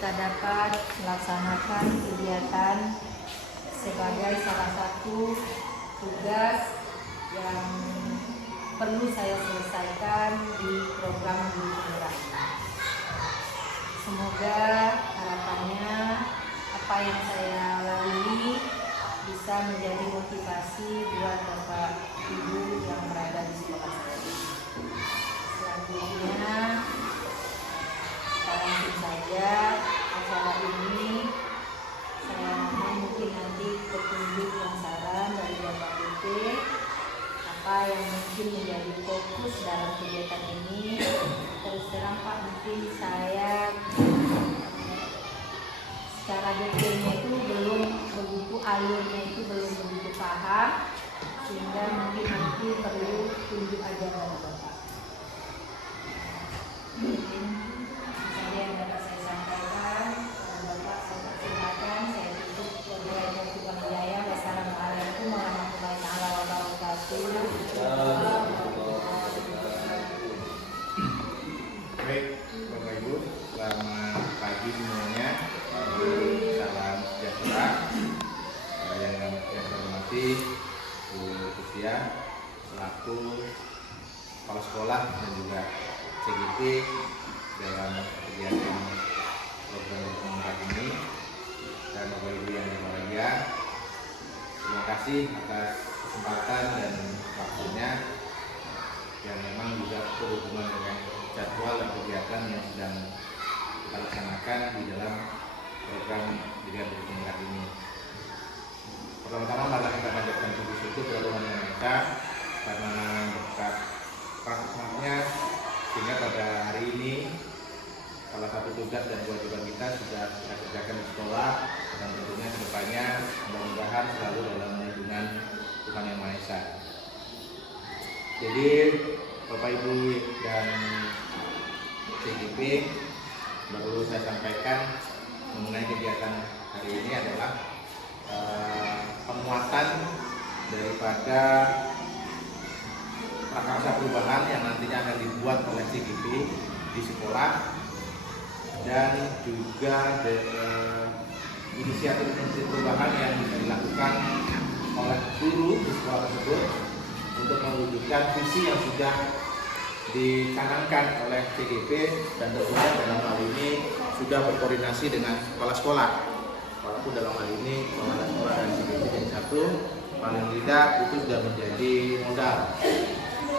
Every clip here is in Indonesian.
kita dapat melaksanakan kegiatan sebagai salah satu tugas yang perlu saya selesaikan di program Guru Penggerak. Semoga harapannya apa yang saya lalui bisa menjadi motivasi buat Bapak Ibu yang berada di sekolah saya. Selanjutnya, langsung saja acara ini saya mohon mungkin nanti petunjuk dan saran dari Bapak BP apa yang mungkin menjadi fokus dalam kegiatan ini. Terus terang Pak, mungkin saya secara detailnya itu belum begitu, alurnya itu belum begitu paham, sehingga mungkin nanti perlu tunjuk aja dari Bapak. Mungkin saja yang dapat saya sampaikan. Bapak, saya persilakan, saya tutup wabillahi taufiq wal hidayah. Wassalamualaikum warahmatullahi wabarakatuh. Baik, Bapak Ibu, selamat pagi semuanya. Salam sejahtera. Yang saya hormati Bu Kustia selaku kepala sekolah dan juga CGP dalam kegiatan program Penggerak ini, dan Bapak Ibu yang berbahagia, terima kasih atas kesempatan dan waktunya yang memang juga berhubungan dengan jadwal dan kegiatan yang sedang kita laksanakan di dalam program Guru Penggerak ini. Pertama-tama marilah kita panjatkan puji syukur kepada Tuhan Yang Maha Esa karena berkat rahmat-Nya sehingga pada hari ini salah satu tugas dan kewajiban kita sudah kita kerjakan di sekolah, dan tentunya kedepannya mudah-mudahan selalu dalam lindungan Tuhan Yang Maha Esa. Jadi Bapak Ibu dan CGP, baru saya sampaikan mengenai kegiatan hari ini adalah penguatan daripada prakarsa perubahan yang nantinya akan dibuat oleh CGP di sekolah, dan juga inisiatif perubahan yang bisa dilakukan oleh guru di sekolah tersebut untuk mewujudkan visi yang sudah dicanangkan oleh CGP, dan tentunya dalam hal ini sudah berkoordinasi dengan kepala sekolah. Walaupun dalam hal ini kepala sekolah dan CGP jadi satu, paling tidak itu sudah menjadi modal.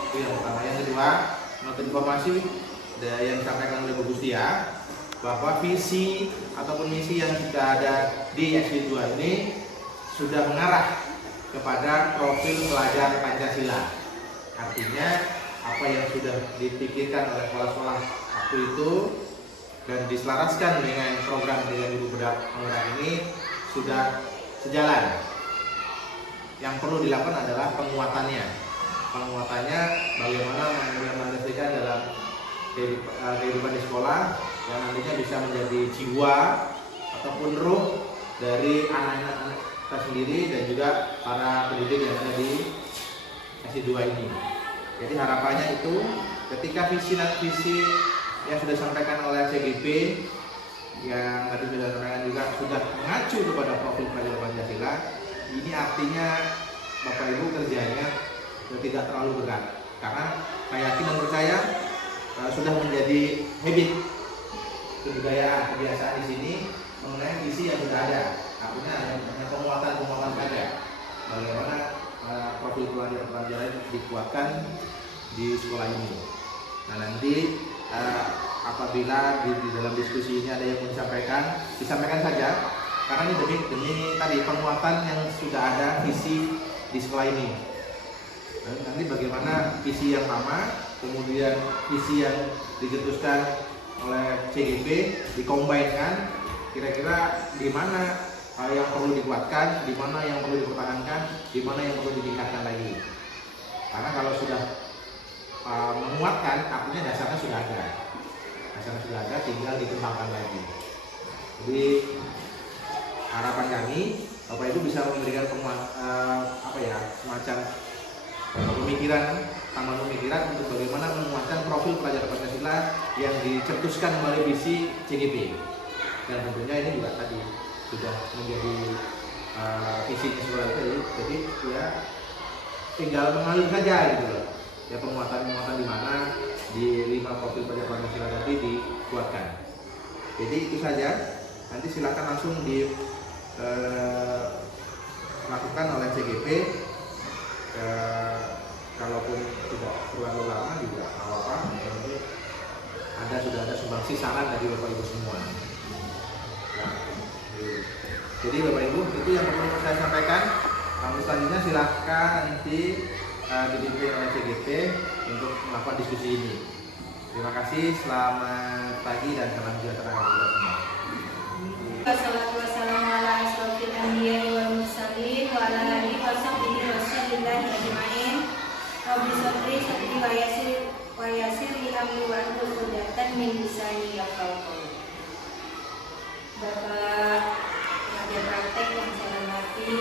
Itu yang pertama. Yang kedua, menurut informasi yang disampaikan oleh Bu Kustia, bahwa visi ataupun misi yang sudah ada di SD2 ini sudah mengarah kepada profil pelajar Pancasila. Artinya apa yang sudah dipikirkan oleh kepala sekolah waktu itu dan diselaraskan dengan program Guru Penggerak ini sudah sejalan. Yang perlu dilakukan adalah penguatannya. Penguatannya bagaimana mengimplementasikan dalam kehidupan di sekolah yang nantinya bisa menjadi jiwa ataupun ruh dari anak-anak kita sendiri dan juga para pendidik yang ada di SD2 ini. Jadi harapannya itu ketika visi yang sudah disampaikan oleh CGP yang tadi sudah disampaikan juga sudah mengacu kepada profil pelajar Pancasila, ini artinya Bapak Ibu kerjanya tidak terlalu berat, karena saya yakin dan percaya sudah menjadi habit, kebudayaan, kebiasaan di sini mengenai visi yang sudah ada. Artinya hanya penguatan saja. Bagaimana profil pelajar dikuatkan di sekolah ini. Nah, nanti apabila di dalam diskusi ini ada yang mau disampaikan saja, karena ini demi tadi penguatan yang sudah ada visi di sekolah ini. Nanti bagaimana visi yang lama, kemudian visi yang dicetuskan oleh CGP dikombinkan, kira-kira di mana yang perlu dikuatkan, di mana yang perlu dipertahankan, di mana yang perlu ditingkatkan lagi. Karena kalau sudah menguatkan, artinya dasarnya sudah ada, tinggal dikembangkan lagi. Jadi harapan kami Bapak Ibu bisa memberikan semacam pemikiran untuk bagaimana menguatkan profil pelajar Pancasila yang dicetuskan melalui visi CGP. Dan juga tadi sudah menjadi visi sekolah tadi. Jadi ya tinggal mengalir saja gitu loh. Ya penguatan di mana di 5 profil pelajar Pancasila tadi dikuatkan. Jadi itu saja. Nanti silakan langsung dilakukan oleh CGP. Kalaupun tidak terlalu lama juga apa-apa. Sudah ada sumbangsi saran dari Bapak Ibu semua. Nah, jadi Bapak Ibu itu yang perlu saya sampaikan. Selanjutnya silakan nanti dipimpin oleh CGP untuk melakukan diskusi ini. Terima kasih, selamat pagi dan salam sejahtera untuk kita semua. Wassalatu wassalamu ala asyrofil anbiya'i wal mursalin wa ala alihi wa sahbihi wasallam ajma'in. Rabbi sholli wa yassir li amri wa hlul 'uqdatam min lisani yafqahu qawli. Bapak pengajar praktek yang saya hormati,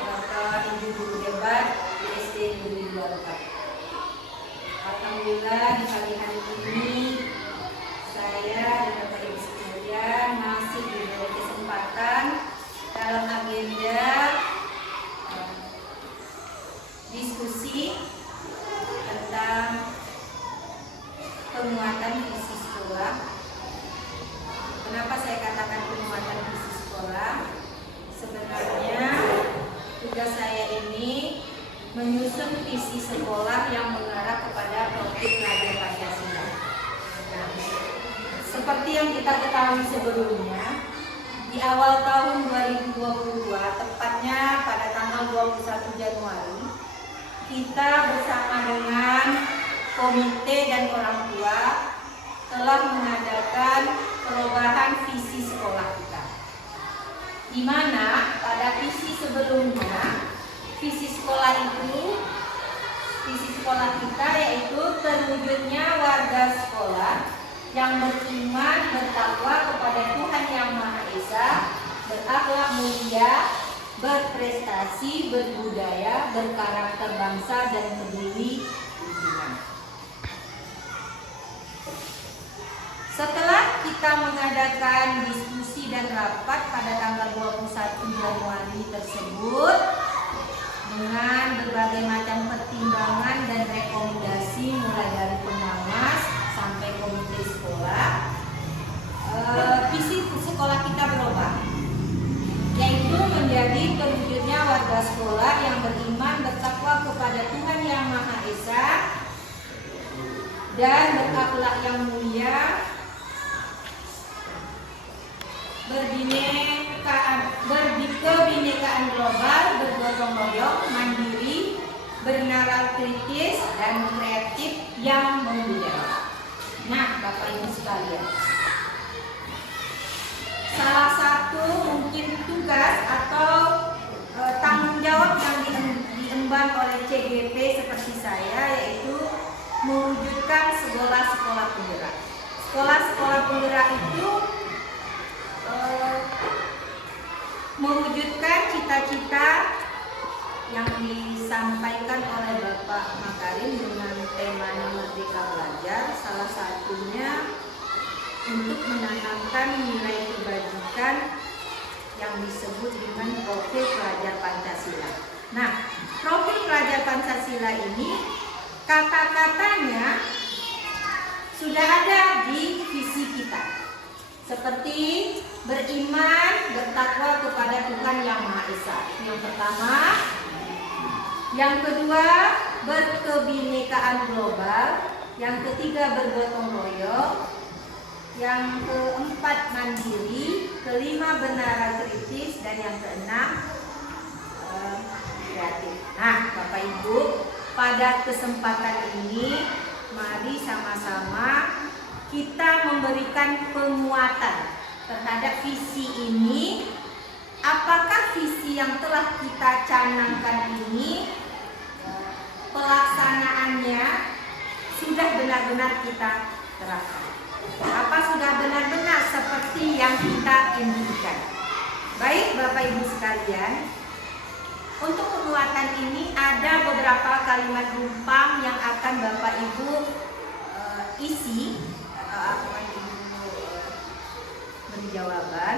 Bapak Ibu guru debat di SD Negeri 24. Alhamdulillah di pagi hari ini saya dan Bapak Ibu sekalian masih diberi kesempatan dalam agenda diskusi tentang penguatan visi sekolah. Kenapa saya katakan penguatan visi sekolah? Sebenarnya tugas saya ini menyusun visi sekolah yang mengarah kepada profil pelajar Pancasila. Nah, seperti yang kita ketahui sebelumnya, di awal tahun 2022, tepatnya pada tanggal 21 Januari, kita bersama dengan komite dan orang tua telah mengadakan perubahan visi sekolah kita. Di mana pada visi sebelumnya, visi sekolah kita yaitu terwujudnya warga sekolah yang beriman, bertakwa kepada Tuhan Yang Maha Esa, berakhlak mulia, berprestasi, berbudaya, berkarakter bangsa dan peduli lingkungan. Setelah kita mengadakan diskusi dan rapat pada tanggal 21 Januari tersebut dengan berbagai macam pertimbangan dan rekomendasi mulai dari pengawas sampai komite sekolah, visi sekolah kita berubah, yaitu menjadi terwujudnya warga sekolah yang beriman, bertakwa kepada Tuhan Yang Maha Esa dan berakhlak yang mulia, kebinekaan global, bergotong royong, mandiri, bernalar kritis dan kreatif yang membudaya. Nah, Bapak Ibu sekalian, salah satu mungkin tugas atau tanggung jawab yang diemban oleh CGP seperti saya yaitu mewujudkan sekolah-sekolah penggerak. Sekolah-sekolah penggerak itu mewujudkan cita-cita yang disampaikan oleh Bapak Makarim dengan temanya Merdeka Belajar. Salah satunya untuk menanamkan nilai kebajikan yang disebut dengan profil pelajar Pancasila. Nah, profil pelajar Pancasila ini kata-katanya sudah ada di visi kita. Seperti beriman, bertakwa kepada Tuhan Yang Maha Esa. Yang pertama. Yang kedua, berkebinekaan global. Yang ketiga, bergotong royong. Yang keempat, mandiri. Kelima, bernara kritis. Dan yang keenam, kreatif. Nah, Bapak Ibu, pada kesempatan ini mari sama-sama kita memberikan penguatan terhadap visi ini. Apakah visi yang telah kita canangkan ini pelaksanaannya sudah benar-benar kita terapkan? Apa sudah benar-benar seperti yang kita impikan? Baik Bapak Ibu sekalian, untuk penguatan ini ada beberapa kalimat rumpang yang akan Bapak Ibu isi atau akan Ibu beri jawaban.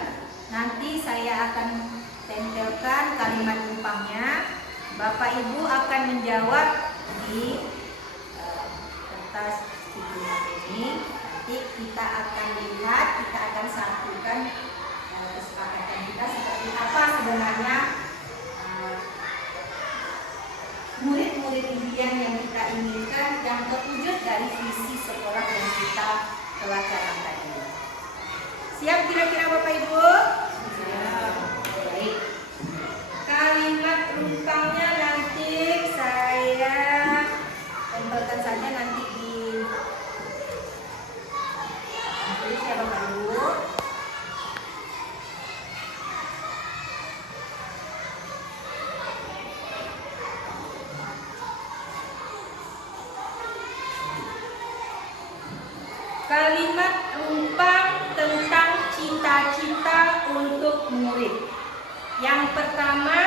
Nanti saya akan tempelkan kalimat rumpangnya. Bapak Ibu akan menjawab di kertas stiker ini. Nanti kita akan lihat, kita akan satukan kesepakatan kita seperti apa sebenarnya murid-murid impian yang kita inginkan, yang terwujud dari visi sekolah yang kita telah canangkan ini. Siap kira-kira Bapak Ibu? Siap. Baik. Kalimat rumpangnya nanti saya tempelkan saja nanti di tulis ya Bapak Ibu. Kalimat rumpang tentang cita-cita untuk murid. Yang pertama,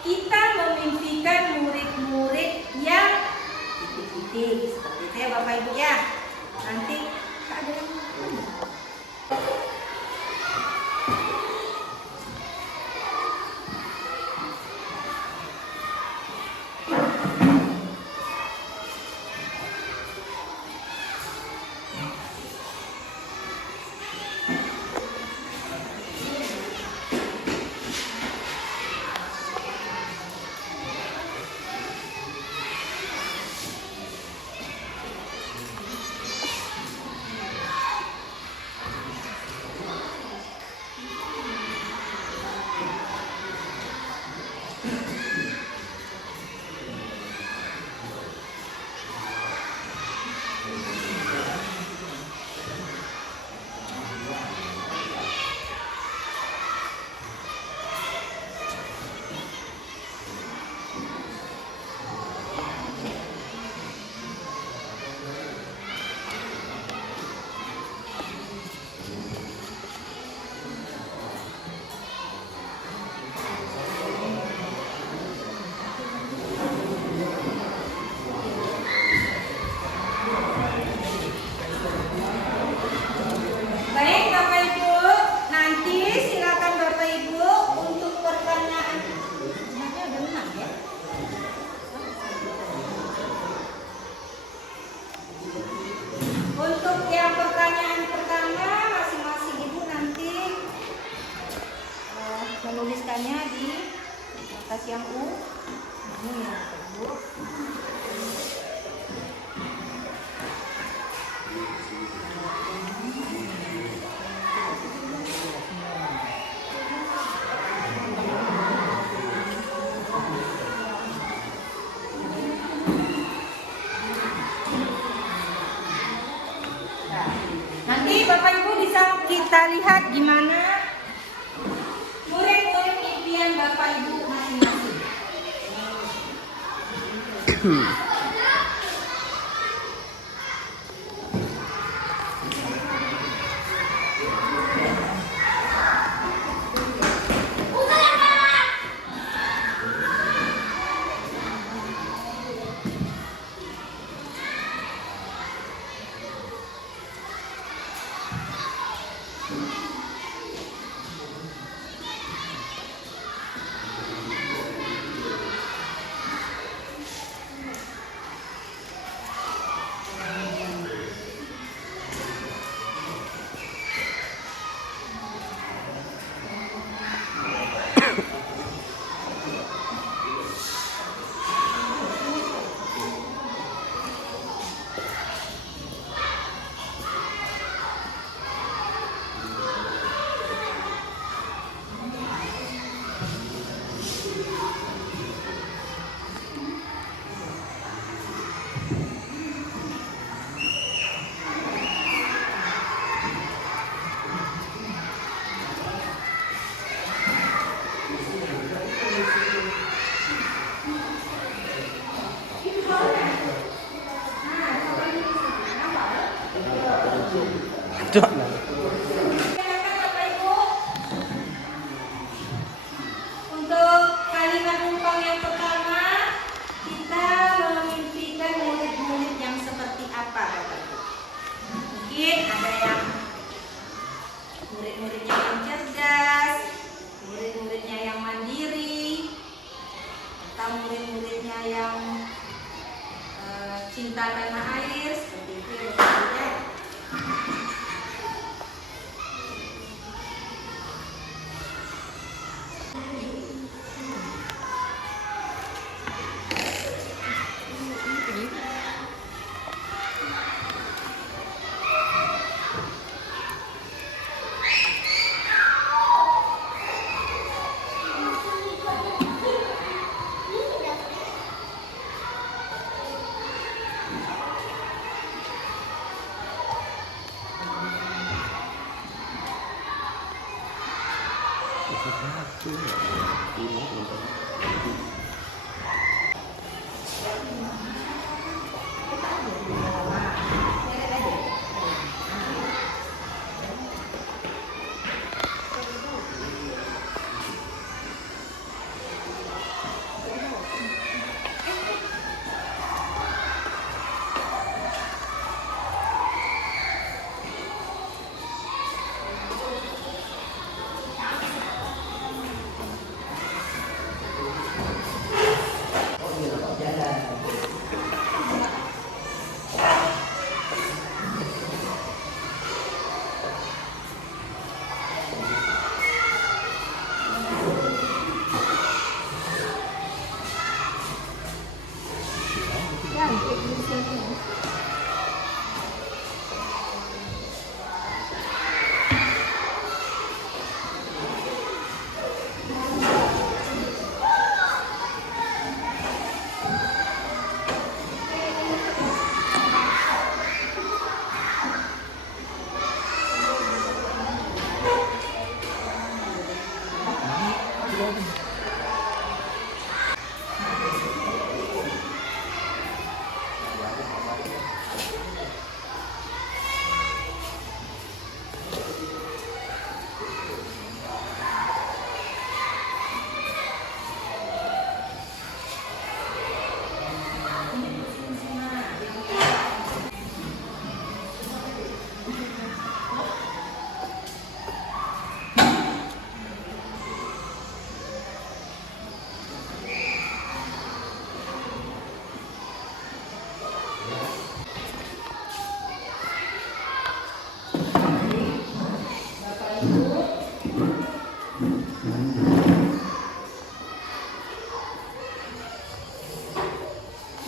kita memimpikan murid-murid yang titik-titik seperti itu ya Bapak Ibu ya. Nanti ada yang menuliskannya di kertas yang ini ya Ibu. Nah, nanti Bapak Ibu bisa kita lihat gimana murid-murid impian Bapak Ibu masing-masing. sekolah tanah air seperti itu ya.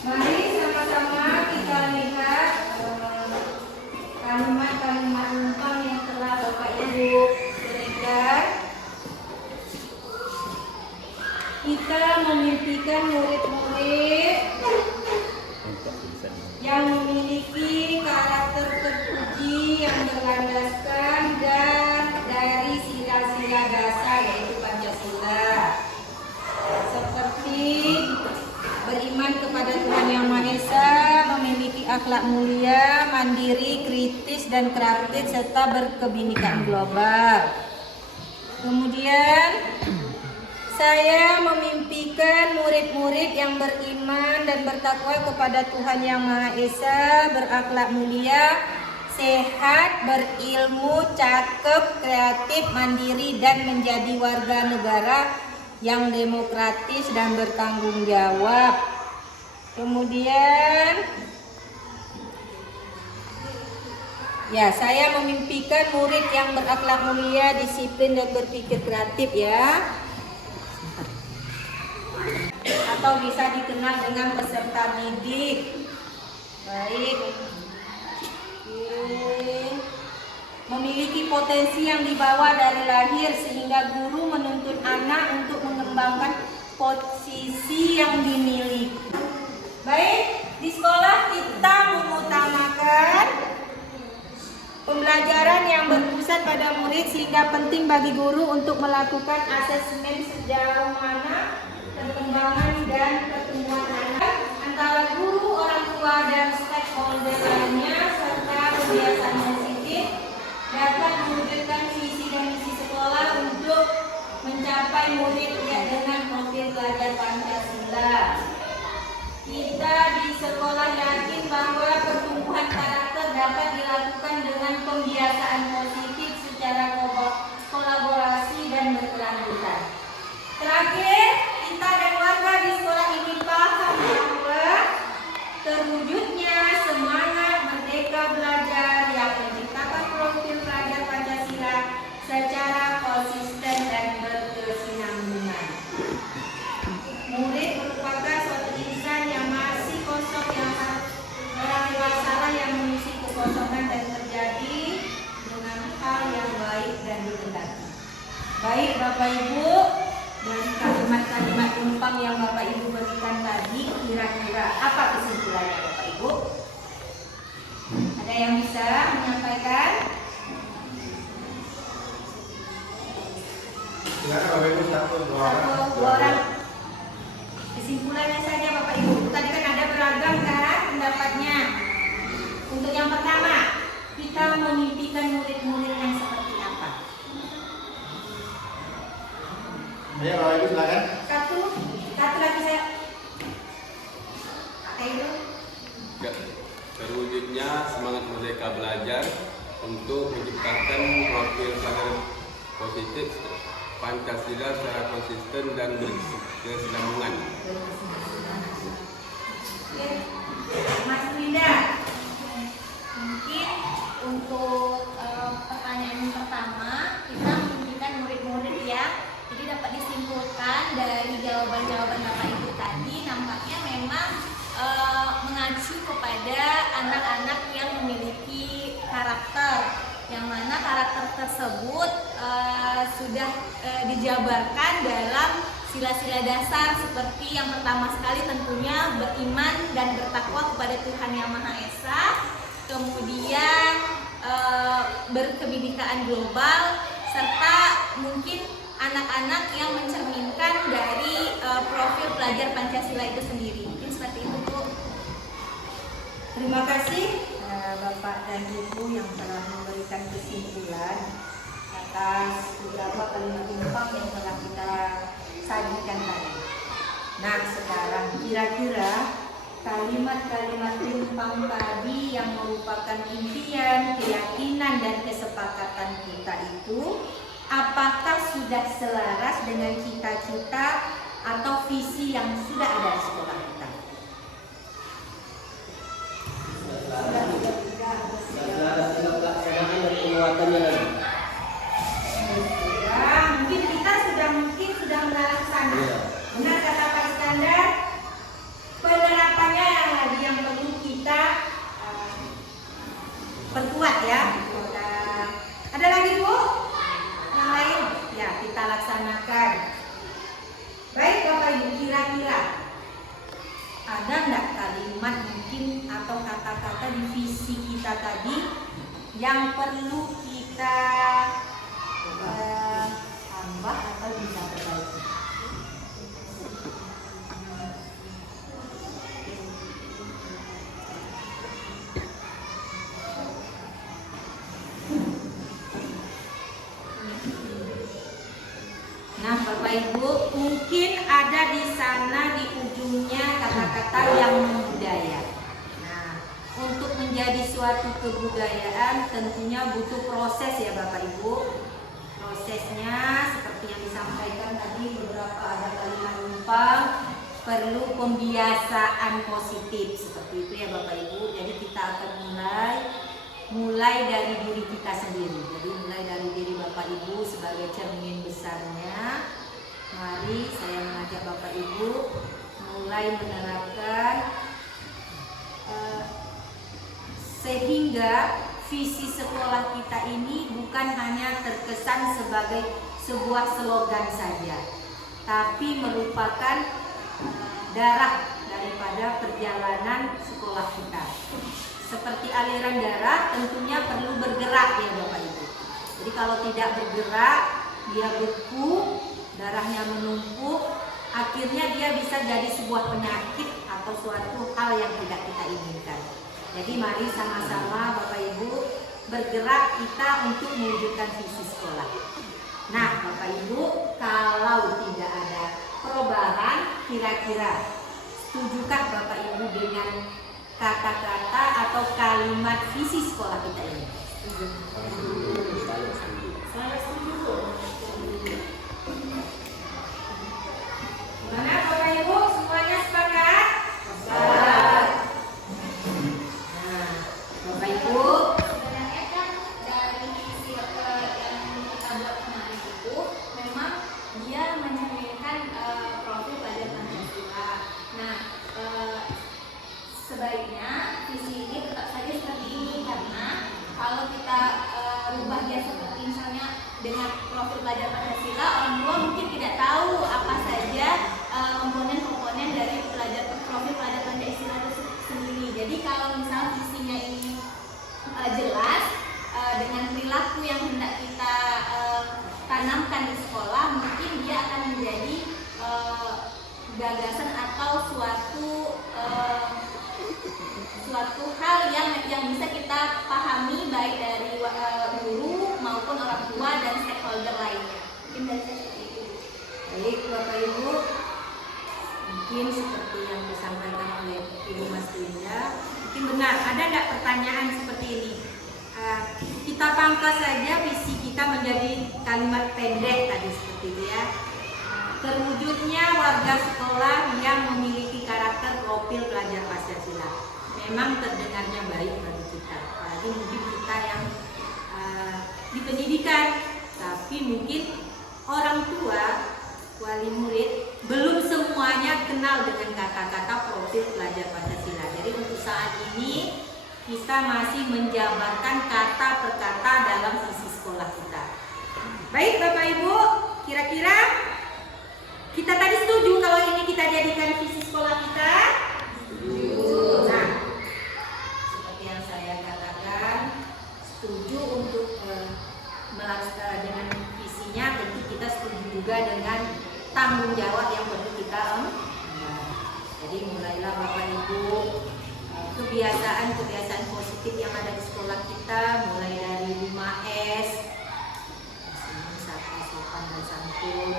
Mari sama-sama kita lihat kalimat-kalimat numpang yang telah Bapak Ibu berikan. Kita memimpikan murid-murid yang memiliki karakter terpuji yang berlandaskan dan dari sila-sila dasar yaitu Pancasila, seperti beriman kepada Tuhan Yang Maha Esa, memiliki akhlak mulia, mandiri, kritis dan kreatif serta berkebinekaan global. Kemudian saya memimpikan murid-murid yang beriman dan bertakwa kepada Tuhan Yang Maha Esa, berakhlak mulia, sehat, berilmu, cakep, kreatif, mandiri dan menjadi warga negara yang demokratis dan bertanggung jawab. Kemudian ya, saya memimpikan murid yang berakhlak mulia, disiplin dan berpikir kreatif ya. Atau bisa dikenal dengan peserta didik. Baik. Memiliki potensi yang dibawa dari lahir sehingga guru menuntut anak untuk mengembangkan posisi yang dimiliki. Baik, di sekolah kita mengutamakan pembelajaran yang berpusat pada murid sehingga penting bagi guru untuk melakukan asesmen sejauh mana perkembangan dan pertumbuhan anak antara guru, orang tua dan stakeholder lainnya serta kebiasaan positif dapat mewujudkan visi dan misi sekolah untuk mencapai murid dengan profil pelajar Pancasila. Kita di sekolah yakin bahwa pertumbuhan karakter dapat dilakukan dengan pembiasaan positif secara kolaborasi dan berkelanjutan. Terakhir, kita dan warga di sekolah ini paham bahwa terwujudnya Bapak Ibu, dari kalimat-kalimat tumpang yang Bapak Ibu berikan tadi, kira-kira apa kesimpulannya Bapak Ibu? Ada yang bisa menyampaikan? Silakan Bapak Ibu, satu dua Orang. Kesimpulannya saja Bapak Ibu. Tadi kan ada beragam kan pendapatnya. Untuk yang pertama, kita memimpikan murid-murid yang seperti apa? Ayo Bapak Ibu silakan. Satu lagi saya. Ayo. Terwujudnya semangat merdeka belajar untuk menciptakan profil pelajar positif Pancasila secara konsisten dan berkesinambungan. Oke. Mas Linda, mungkin untuk pertanyaan yang pertama, kita memimpikan murid-murid yang jadi dapat disimpulkan dari jawaban-jawaban Bapak Ibu tadi, nampaknya memang mengacu kepada anak-anak yang memiliki karakter, yang mana karakter tersebut sudah dijabarkan dalam sila-sila dasar, seperti yang pertama sekali tentunya beriman dan bertakwa kepada Tuhan Yang Maha Esa, kemudian berkebinekaan global, serta mungkin anak-anak yang mencerminkan dari profil pelajar Pancasila itu sendiri. Mungkin seperti itu, Bu. Terima kasih Bapak dan Ibu yang telah memberikan kesimpulan atas beberapa kalimat tumpang yang telah kita sajikan tadi. Nah, sekarang kira-kira kalimat-kalimat tumpang tadi yang merupakan impian, keyakinan, dan kesepakatan kita itu, apakah sudah selaras dengan cita-cita atau visi yang sudah ada di sekolah kita? Mungkin kita sudah mengarah ke sana. Benar kata Pak Iskandar, penerapannya yang lagi yang perlu kita perkuat ya. Ada lagi Bu? Yang lain? Ya, kita laksanakan. Baik Bapak Ibu, kira-kira ada enggak kalimat mungkin atau kata-kata di visi kita tadi yang perlu kita tambah atau bisa perbaiki? Nah, Bapak Ibu, mungkin ada di sana di ujungnya kata-kata yang membudaya. Nah, untuk menjadi suatu kebudayaan tentunya butuh proses ya Bapak Ibu. Prosesnya seperti yang disampaikan tadi, beberapa ada kalimat tumpang, perlu pembiasaan positif seperti itu ya Bapak Ibu. Jadi kita akan mulai dari diri kita sendiri. Jadi mulai dari diri Bapak Ibu sebagai cermin besarnya. Mari saya mengajak Bapak Ibu mulai menerapkan sehingga visi sekolah kita ini bukan hanya terkesan sebagai sebuah slogan saja, tapi merupakan darah daripada perjalanan sekolah kita. Seperti aliran darah tentunya perlu bergerak ya Bapak Ibu. Jadi kalau tidak bergerak, dia beku, darahnya menumpuk, akhirnya dia bisa jadi sebuah penyakit atau suatu hal yang tidak kita inginkan. Jadi mari sama-sama Bapak Ibu bergerak kita untuk mewujudkan visi sekolah. Nah Bapak Ibu, kalau tidak ada perubahan, kira-kira setujukah Bapak Ibu dengan kata-kata atau kalimat visi sekolah kita ini? Saya setuju. Gimana Bapak Ibu, semuanya sepakat? Sepakat. Nah, Bapak Ibu, sebenarnya kan dari visi yang kita buat kemarin itu memang dia mencerminkan profil pelajar Pancasila. Nah, sebaiknya visi ini tetap saja seperti ini, karena kalau kita rubah dia seperti misalnya dengan profil pelajar gagasan atau suatu hal yang bisa kita pahami baik dari guru maupun orang tua dan stakeholder lainnya. Mungkin dari saya seperti itu. Baik Bapak Ibu, mungkin seperti yang disampaikan oleh Ibu Mas Linda, mungkin benar. Ada nggak pertanyaan seperti ini? Kita pangkas saja visi kita menjadi kalimat pendek tadi seperti itu ya. Terwujudnya warga sekolah yang memiliki karakter profil pelajar Pancasila. Memang terdengarnya baik bagi kita, apalagi mungkin kita yang di pendidikan, tapi mungkin orang tua, wali murid belum semuanya kenal dengan kata-kata profil pelajar Pancasila. Jadi untuk saat ini kita masih menjabarkan kata per kata dalam visi sekolah kita. Baik Bapak Ibu, kira-kira kita tadi setuju kalau ini kita jadikan visi sekolah kita? Setuju. Nah, seperti yang saya katakan, setuju untuk melaksanakan dengan visinya, tentu kita setuju juga dengan tanggung jawab yang perlu kita Jadi mulailah Bapak Ibu kebiasaan positif yang ada di sekolah kita, mulai dari 5S, satu sopan dan santun,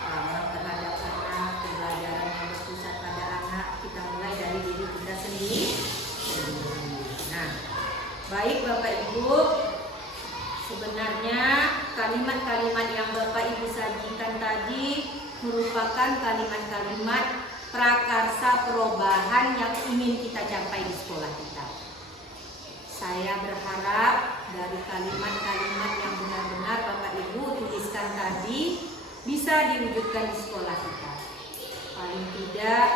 ramah terhadap anak, pembelajaran yang berpusat pada anak. Kita mulai dari diri kita sendiri. Nah, baik Bapak Ibu, sebenarnya kalimat-kalimat yang Bapak Ibu sajikan tadi merupakan kalimat-kalimat prakarsa perubahan yang ingin kita capai di sekolah kita. Saya berharap dari kalimat-kalimat yang benar-benar Bapak Ibu tuliskan tadi bisa diwujudkan di sekolah kita. Paling tidak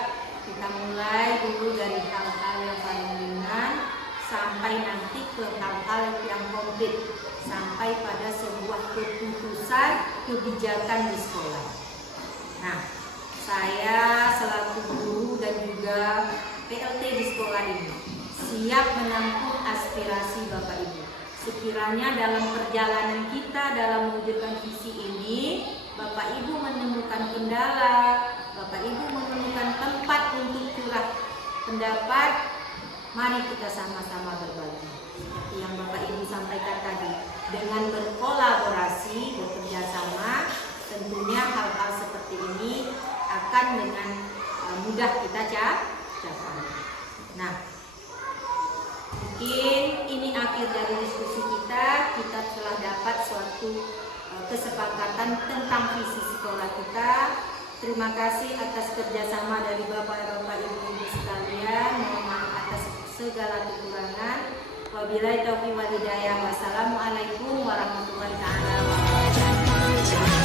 kita mulai dulu dari hal-hal yang paling ringan sampai nanti ke hal-hal yang konkret, sampai pada sebuah keputusan kebijakan di sekolah. Nah, saya selaku guru dan juga PLT di sekolah ini siap menampung aspirasi Bapak Ibu. Sekiranya dalam perjalanan kita dalam mewujudkan visi ini, Bapak Ibu menemukan kendala, Bapak Ibu menemukan tempat untuk curah pendapat, mari kita sama-sama berbagi. Seperti yang Bapak Ibu sampaikan tadi, dengan berkolaborasi, bekerja sama, tentunya hal-hal seperti ini akan dengan mudah kita capai. Nah, mungkin ini akhir dari diskusi kita. Kita telah dapat suatu kesepakatan tentang visi sekolah kita. Terima kasih atas kerjasama dari Bapak-Bapak Ibu sekalian. Mohon maaf atas segala kekurangan. Wabillahi taufiq wal hidayah. Wassalamualaikum warahmatullahi wabarakatuh.